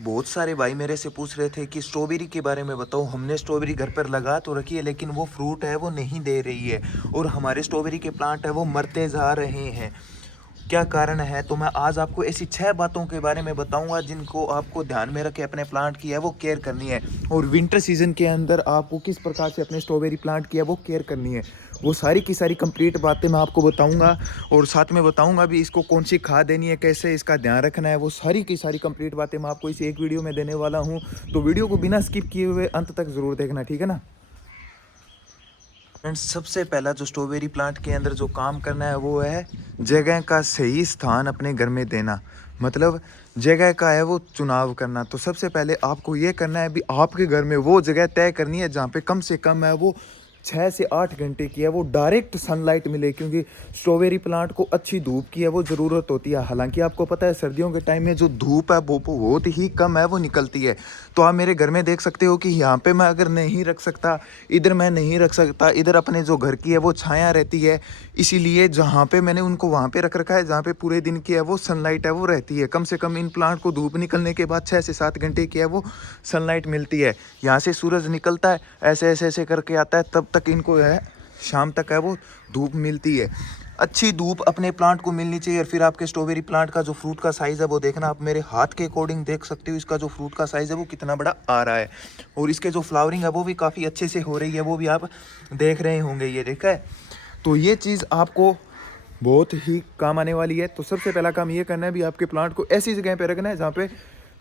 बहुत सारे भाई मेरे से पूछ रहे थे कि स्ट्रॉबेरी के बारे में बताओ। हमने स्ट्रॉबेरी घर पर लगा तो रखी है, लेकिन वो फ्रूट है वो नहीं दे रही है और हमारे स्ट्रॉबेरी के प्लांट है वो मरते जा रहे हैं। क्या कारण है? तो मैं आज आपको ऐसी 6 बातों के बारे में बताऊंगा जिनको आपको ध्यान में रख के अपने प्लांट की है वो केयर करनी है, और विंटर सीजन के अंदर आपको किस प्रकार से अपने स्ट्रॉबेरी प्लांट की है वो केयर करनी है। वो सारी की सारी कंप्लीट बातें मैं आपको बताऊंगा, और साथ में बताऊंगा भी इसको कौन सी खाद देनी है, कैसे इसका ध्यान रखना है। वो सारी की सारी कंप्लीट बातें मैं आपको इस एक वीडियो में देने वाला हूँ। तो वीडियो को बिना स्किप किए हुए अंत तक ज़रूर देखना, ठीक है ना फ्रेंड्स। सबसे पहला जो स्ट्रॉबेरी प्लांट के अंदर जो काम करना है वो है जगह का सही स्थान अपने घर में देना। मतलब जगह का है वो चुनाव करना। तो सबसे पहले आपको ये करना है भी आपके घर में वो जगह तय करनी है जहाँ पे कम से कम है वो 6 से 8 घंटे की है वो डायरेक्ट सनलाइट मिले, क्योंकि स्ट्रॉबेरी प्लांट को अच्छी धूप की है वो ज़रूरत होती है। हालांकि आपको पता है सर्दियों के टाइम में जो धूप है वो बहुत ही कम है वो निकलती है। तो आप मेरे घर में देख सकते हो कि यहाँ पे मैं अगर नहीं रख सकता, इधर मैं नहीं रख सकता, इधर अपने जो घर की है वो छाया रहती है, इसीलिए जहाँ पे मैंने उनको वहाँ पे रख रखा है जहाँ पे पूरे दिन की है वो सनलाइट है वो रहती है। कम से कम इन प्लांट को धूप निकलने के बाद 6 से 7 घंटे की है वो सनलाइट मिलती है। यहाँ से सूरज निकलता है, ऐसे ऐसे ऐसे करके आता है, तब तक इनको है शाम तक है वो धूप मिलती है। अच्छी धूप अपने प्लांट को मिलनी चाहिए। और फिर आपके स्ट्रॉबेरी प्लांट का जो फ्रूट का साइज़ है वो देखना। आप मेरे हाथ के अकॉर्डिंग देख सकते हो इसका जो फ्रूट का साइज़ है वो कितना बड़ा आ रहा है, और इसके जो फ्लावरिंग है वो भी काफ़ी अच्छे से हो रही है, वो भी आप देख रहे होंगे। ये देखा है, तो ये चीज़ आपको बहुत ही काम आने वाली है। तो सबसे पहला काम ये करना है भी आपके प्लांट को ऐसी जगह पे रखना है जहाँ पे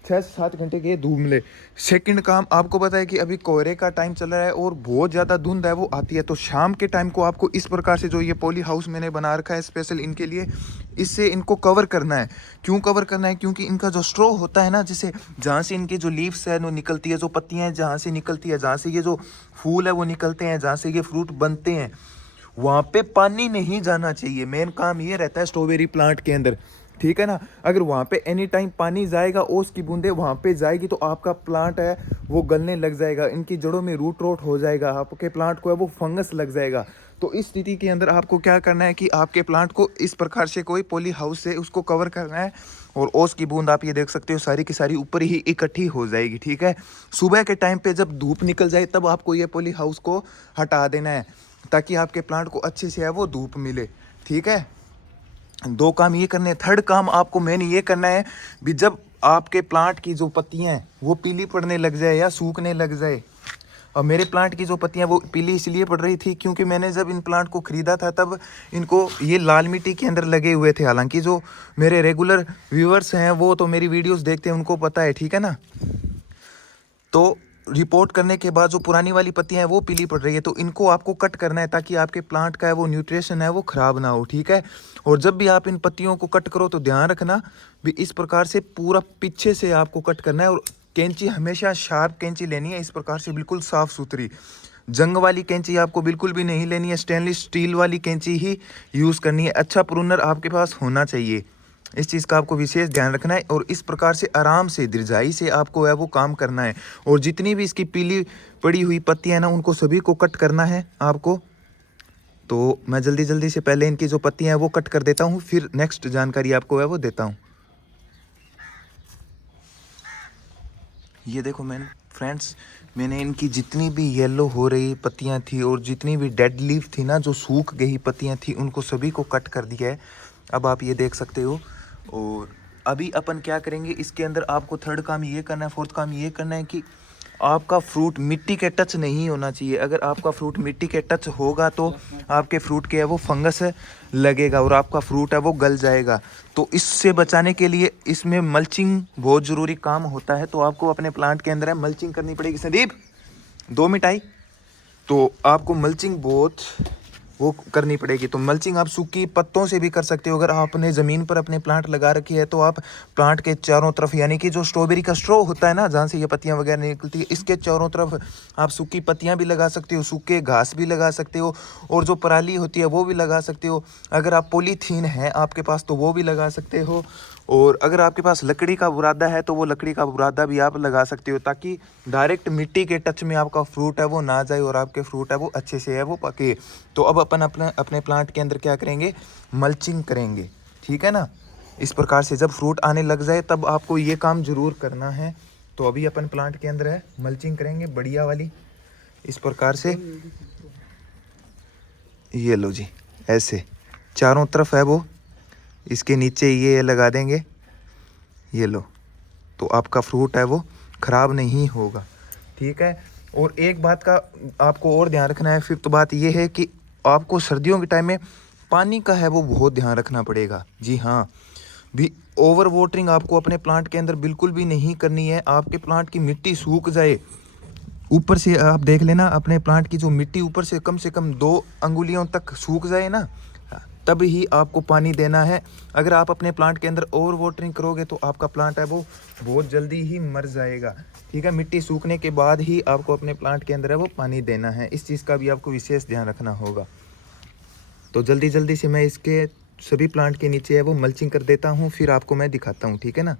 6 से 7 घंटे की धूप मिले। सेकंड काम, आपको पता है कि अभी कोहरे का टाइम चल रहा है और बहुत ज़्यादा धुंध है वो आती है। तो शाम के टाइम को आपको इस प्रकार से जो ये पॉली हाउस मैंने बना रखा है स्पेशल इनके लिए, इससे इनको कवर करना है। क्यों कवर करना है? क्योंकि इनका जो स्ट्रॉ होता है ना, जिसे जहाँ से इनके जो लीव्स है वो निकलती है, जो पत्तियाँ हैं जहाँ से निकलती है, जहाँ से ये जो फूल है वो निकलते हैं, जहाँ से ये फ्रूट बनते हैं, वहाँ पे पानी नहीं जाना चाहिए। मेन काम ये रहता है स्ट्रॉबेरी प्लांट के अंदर, ठीक है ना। अगर वहाँ पे एनी टाइम पानी जाएगा, ओस की बूंदें वहाँ पे जाएगी, तो आपका प्लांट है वो गलने लग जाएगा, इनकी जड़ों में रूट रोट हो जाएगा, आपके प्लांट को है वो फंगस लग जाएगा। तो इस स्थिति के अंदर आपको क्या करना है कि आपके प्लांट को इस प्रकार से कोई पॉली हाउस से उसको कवर करना है, और ओस की बूंद आप ये देख सकते हो सारी की सारी ऊपर ही इकट्ठी हो जाएगी, ठीक है। सुबह के टाइम पे जब धूप निकल जाए तब आपको ये पॉली हाउस को हटा देना है, ताकि आपके प्लांट को अच्छे से है वो धूप मिले, ठीक है। 2 काम ये करने हैं। थर्ड काम आपको मेन ये करना है भी जब आपके प्लांट की जो पत्तियां हैं वो पीली पड़ने लग जाए या सूखने लग जाए। और मेरे प्लांट की जो पत्तियां वो पीली इसलिए पड़ रही थी क्योंकि मैंने जब इन प्लांट को ख़रीदा था तब इनको ये लाल मिट्टी के अंदर लगे हुए थे। हालांकि जो मेरे रेगुलर व्यूअर्स हैं वो तो मेरी वीडियोस देखते हैं, उनको पता है, ठीक है ना। तो रिपोर्ट करने के बाद जो पुरानी वाली पत्तियां हैं वो पीली पड़ रही है, तो इनको आपको कट करना है ताकि आपके प्लांट का है वो न्यूट्रिशन है वो ख़राब ना हो, ठीक है। और जब भी आप इन पत्तियों को कट करो तो ध्यान रखना भी इस प्रकार से पूरा पीछे से आपको कट करना है, और कैंची हमेशा शार्प कैंची लेनी है, इस प्रकार से बिल्कुल साफ़ सुथरी। जंग वाली कैंची आपको बिल्कुल भी नहीं लेनी है, स्टेनलेस स्टील वाली कैंची ही यूज़ करनी है। अच्छा प्रूनर आपके पास होना चाहिए, इस चीज़ का आपको विशेष ध्यान रखना है। और इस प्रकार से आराम से धीरजाई से आपको है वो काम करना है, और जितनी भी इसकी पीली पड़ी हुई पत्तियां हैं ना उनको सभी को कट करना है आपको। तो मैं जल्दी जल्दी से पहले इनकी जो पत्तियां हैं वो कट कर देता हूँ, फिर नेक्स्ट जानकारी आपको है वो देता हूँ। ये देखो फ्रेंड्स, मैंने इनकी जितनी भी येलो हो रही पत्तियां थी और जितनी भी डेड लीफ थी ना, जो सूख गई पत्तियां थी, उनको सभी को कट कर दिया है। अब आप ये देख सकते हो। और अभी अपन क्या करेंगे, इसके अंदर आपको थर्ड काम ये करना है, फोर्थ काम ये करना है कि आपका फ्रूट मिट्टी के टच नहीं होना चाहिए। अगर आपका फ्रूट मिट्टी के टच होगा तो आपके फ्रूट के है वो फंगस लगेगा और आपका फ्रूट है वो गल जाएगा। तो इससे बचाने के लिए इसमें मल्चिंग बहुत ज़रूरी काम होता है। तो आपको अपने प्लांट के अंदर है मल्चिंग करनी पड़ेगी। संदीप 2 मिनट। तो आपको मल्चिंग बहुत वो करनी पड़ेगी। तो मल्चिंग आप सूखी पत्तों से भी कर सकते हो। अगर आपने ज़मीन पर अपने प्लांट लगा रखी है तो आप प्लांट के चारों तरफ, यानी कि जो स्ट्रॉबेरी का स्ट्रॉ होता है ना, जहाँ से ये पत्तियाँ वगैरह निकलती है, इसके चारों तरफ आप सूखी पत्तियाँ भी लगा सकते हो, सूखे घास भी लगा सकते हो, और जो पराली होती है वो भी लगा सकते हो। अगर आप पॉलीथीन है आपके पास तो वो भी लगा सकते हो, और अगर आपके पास लकड़ी का बुरादा है तो वो लकड़ी का बुरादा भी आप लगा सकते हो, ताकि डायरेक्ट मिट्टी के टच में आपका फ्रूट है वो ना जाए और आपके फ्रूट है वो अच्छे से है वो पके। तो अब अपन अपने प्लांट के अंदर क्या करेंगे, मल्चिंग करेंगे, ठीक है ना। इस प्रकार से जब फ्रूट आने लग जाए तब आपको ये काम ज़रूर करना है। तो अभी अपन प्लांट के अंदर है मल्चिंग करेंगे बढ़िया वाली, इस प्रकार से। ये लो जी, ऐसे चारों तरफ है वो, इसके नीचे ये लगा देंगे, ये लो। तो आपका फ्रूट है वो ख़राब नहीं होगा, ठीक है। और एक बात का आपको और ध्यान रखना है, फिफ्थ बात ये है कि आपको सर्दियों के टाइम में पानी का है वो बहुत ध्यान रखना पड़ेगा। जी हाँ, भी ओवर वाटरिंग आपको अपने प्लांट के अंदर बिल्कुल भी नहीं करनी है। आपके प्लांट की मिट्टी सूख जाए, ऊपर से आप देख लेना अपने प्लांट की जो मिट्टी ऊपर से कम 2 अंगुलियों तक सूख जाए ना, तब ही आपको पानी देना है। अगर आप अपने प्लांट के अंदर ओवर वाटरिंग करोगे तो आपका प्लांट है वो बहुत जल्दी ही मर जाएगा, ठीक है। मिट्टी सूखने के बाद ही आपको अपने प्लांट के अंदर है वो पानी देना है, इस चीज़ का भी आपको विशेष ध्यान रखना होगा। तो जल्दी से मैं इसके सभी प्लांट के नीचे है वो मल्चिंग कर देता हूँ, फिर आपको मैं दिखाता हूँ, ठीक है ना।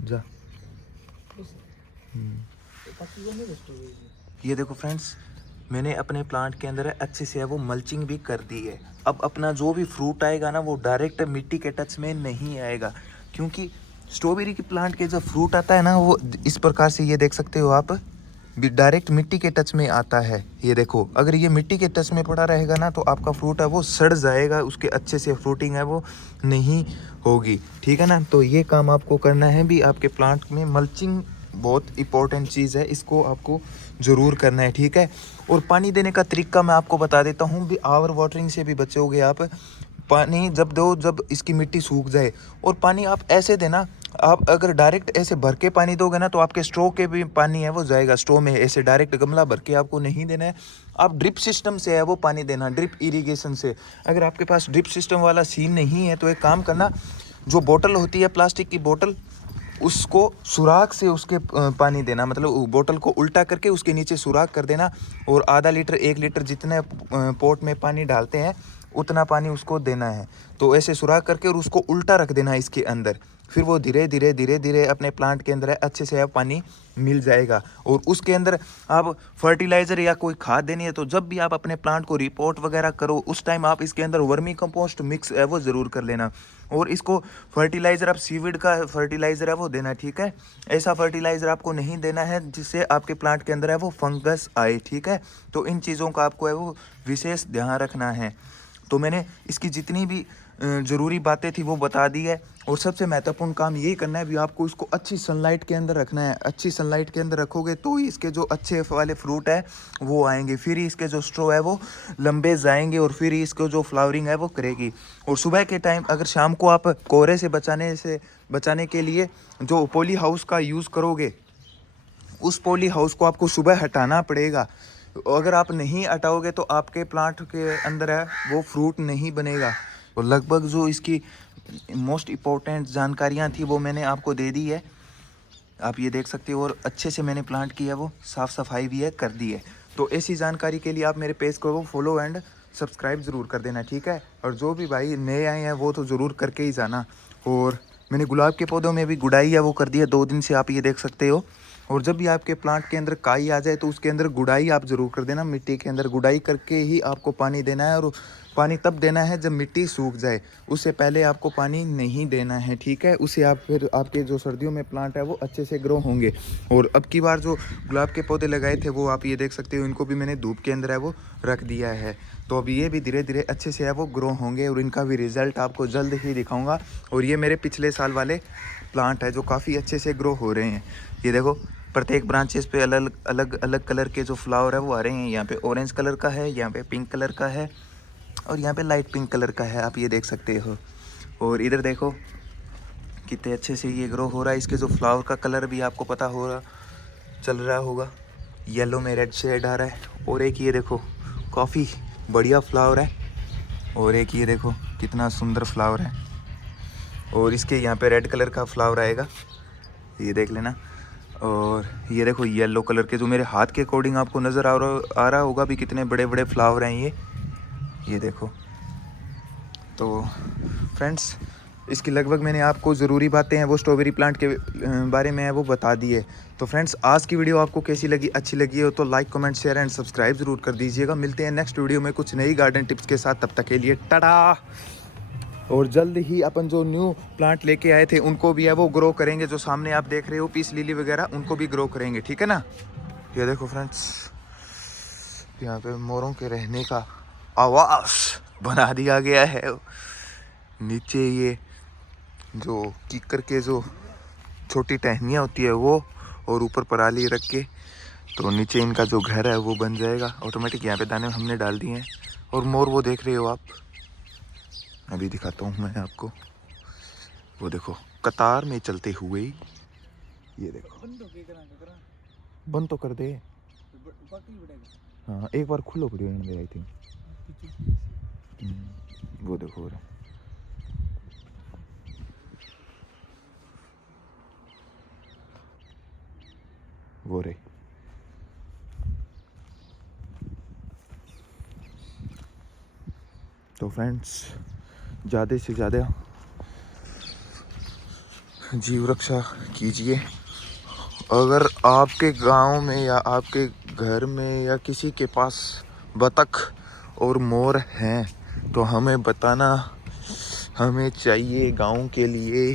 जा ये देखो फ्रेंड्स, मैंने अपने प्लांट के अंदर अच्छे से है वो मल्चिंग भी कर दी है। अब अपना जो भी फ्रूट आएगा ना वो डायरेक्ट मिट्टी के टच में नहीं आएगा, क्योंकि स्ट्रॉबेरी के प्लांट के जब फ्रूट आता है ना वो इस प्रकार से, ये देख सकते हो आप, डायरेक्ट मिट्टी के टच में आता है। ये देखो, अगर ये मिट्टी के टच में पड़ा रहेगा ना तो आपका फ्रूट है वो सड़ जाएगा, उसके अच्छे से फ्रूटिंग है वो नहीं होगी, ठीक है ना। तो ये काम आपको करना है भी, आपके प्लांट में मल्चिंग बहुत इंपॉर्टेंट चीज़ है, इसको आपको ज़रूर करना है, ठीक है। और पानी देने का तरीका मैं आपको बता देता हूँ भी, ओवर वाटरिंग से भी बचोगे आप। पानी जब दो, जब इसकी मिट्टी सूख जाए, और पानी आप ऐसे देना, आप अगर डायरेक्ट ऐसे भर के पानी दोगे ना तो आपके स्ट्रो के भी पानी है वो जाएगा स्ट्रो में, ऐसे डायरेक्ट गमला भर के आपको नहीं देना है। आप ड्रिप सिस्टम से है वो पानी देना, ड्रिप इरिगेशन से। अगर आपके पास ड्रिप सिस्टम वाला सीन नहीं है तो एक काम करना, जो बोतल होती है प्लास्टिक की बोतल, उसको सुराख से उसके पानी देना, मतलब बोतल को उल्टा करके उसके नीचे सुराख कर देना, और आधा लीटर 1 लीटर जितने पोट में पानी डालते हैं उतना पानी उसको देना है। तो ऐसे सुराख करके और उसको उल्टा रख देना इसके अंदर, फिर वो धीरे धीरे अपने प्लांट के अंदर अच्छे से पानी मिल जाएगा। और उसके अंदर आप फर्टिलाइज़र या कोई खाद देनी है तो जब भी आप अपने प्लांट को रिपोर्ट वगैरह करो उस टाइम आप इसके अंदर वर्मी कंपोस्ट मिक्स है वो ज़रूर कर लेना। और इसको फर्टिलाइज़र आप सीविड का फर्टिलाइज़र है वो देना, ठीक है। ऐसा फर्टिलाइज़र आपको नहीं देना है जिससे आपके प्लांट के अंदर है वो फंगस आए, ठीक है। तो इन चीज़ों का आपको है वो विशेष ध्यान रखना है। तो मैंने इसकी जितनी भी ज़रूरी बातें थी वो बता दी है। और सबसे महत्वपूर्ण काम यही करना है भी, आपको इसको अच्छी सनलाइट के अंदर रखना है। अच्छी सनलाइट के अंदर रखोगे तो ही इसके जो अच्छे वाले फ्रूट है वो आएंगे, फिर ही इसके जो स्ट्रो है वो लंबे जाएंगे, और फिर ही इसको जो फ्लावरिंग है वो करेगी। और सुबह के टाइम अगर शाम को आप कोहरे से बचाने के लिए जो पॉली हाउस का यूज़ करोगे, उस पॉली हाउस को आपको सुबह हटाना पड़ेगा। अगर आप नहीं हटाओगे तो आपके प्लांट के अंदर है वो फ्रूट नहीं बनेगा। तो लगभग जो इसकी मोस्ट इम्पोर्टेंट जानकारियाँ थी वो मैंने आपको दे दी है, आप ये देख सकते हो। और अच्छे से मैंने प्लांट की है वो साफ़ सफाई भी है कर दी है। तो ऐसी जानकारी के लिए आप मेरे पेज को वो फॉलो एंड सब्सक्राइब ज़रूर कर देना, ठीक है। और जो भी भाई नए आए हैं वो तो ज़रूर करके ही जाना। और मैंने गुलाब के पौधों में भी गुड़ाई है वो कर दी है 2 दिन से, आप ये देख सकते हो। और जब भी आपके प्लांट के अंदर काई आ जाए तो उसके अंदर गुड़ाई आप ज़रूर कर देना, मिट्टी के अंदर गुड़ाई करके ही आपको पानी देना है। और पानी तब देना है जब मिट्टी सूख जाए, उससे पहले आपको पानी नहीं देना है, ठीक है। उससे आप फिर आपके जो सर्दियों में प्लांट है वो अच्छे से ग्रो होंगे। और अब की बार जो गुलाब के पौधे लगाए थे वो आप ये देख सकते हो, इनको भी मैंने धूप के अंदर है वो रख दिया है। तो अब ये भी धीरे धीरे अच्छे से है वो ग्रो होंगे, और इनका भी रिज़ल्ट आपको जल्द ही दिखाऊँगा। और ये मेरे पिछले साल वाले प्लांट है जो काफ़ी अच्छे से ग्रो हो रहे हैं। ये देखो, प्रत्येक ब्रांचेस पे अलग कलर के जो फ्लावर है वो आ रहे हैं। यहाँ पे ऑरेंज कलर का है, यहाँ पे पिंक कलर का है, और यहाँ पे लाइट पिंक कलर का है, आप ये देख सकते हो। और इधर देखो कितने अच्छे से ये ग्रो हो रहा है। इसके जो फ्लावर का कलर भी आपको पता हो चल रहा होगा, येलो में रेड शेड आ रहा है। और एक ये देखो काफ़ी बढ़िया फ्लावर है, और एक ये देखो कितना सुंदर फ्लावर है। और इसके यहाँ पे रेड कलर का फ्लावर आएगा, ये देख लेना। और ये देखो येलो कलर के जो मेरे हाथ के अकॉर्डिंग आपको नज़र आ रहा होगा भी, कितने बड़े बड़े फ्लावर हैं ये देखो। तो फ्रेंड्स, इसकी लगभग मैंने आपको ज़रूरी बातें हैं वो स्ट्रॉबेरी प्लांट के बारे में है वो बता दी है। तो फ्रेंड्स आज की वीडियो आपको कैसी लगी, अच्छी लगी हो तो like comment share and subscribe ज़रूर कर दीजिएगा। मिलते हैं नेक्स्ट वीडियो में कुछ नई गार्डन टिप्स के साथ, तब तक के लिए टाटा। और जल्द ही अपन जो न्यू प्लांट लेके आए थे उनको भी है वो ग्रो करेंगे, जो सामने आप देख रहे हो पीस लिली वगैरह उनको भी ग्रो करेंगे, ठीक है ना। ये देखो फ्रेंड्स, यहाँ पे मोरों के रहने का आवास बना दिया गया है। नीचे ये जो कीकर के जो छोटी टहनियाँ होती है वो, और ऊपर पराली रख के तो नीचे इनका जो घर है वो बन जाएगा ऑटोमेटिक। यहाँ पे दाने हमने डाल दिए हैं। और मोर वो देख रहे हो आप, अभी दिखाता हूँ मैं आपको, वो देखो कतार में चलते हुए, ये देखो। बंद तो कर दे। हाँ एक बार खुलो पड़ी आई थिंक। वो देखो रे। वो रे। तो फ्रेंड्स ज़्यादा से ज़्यादा जीव रक्षा कीजिए। अगर आपके गांव में या आपके घर में या किसी के पास बतख और मोर हैं तो हमें बताना, हमें चाहिए गांव के लिए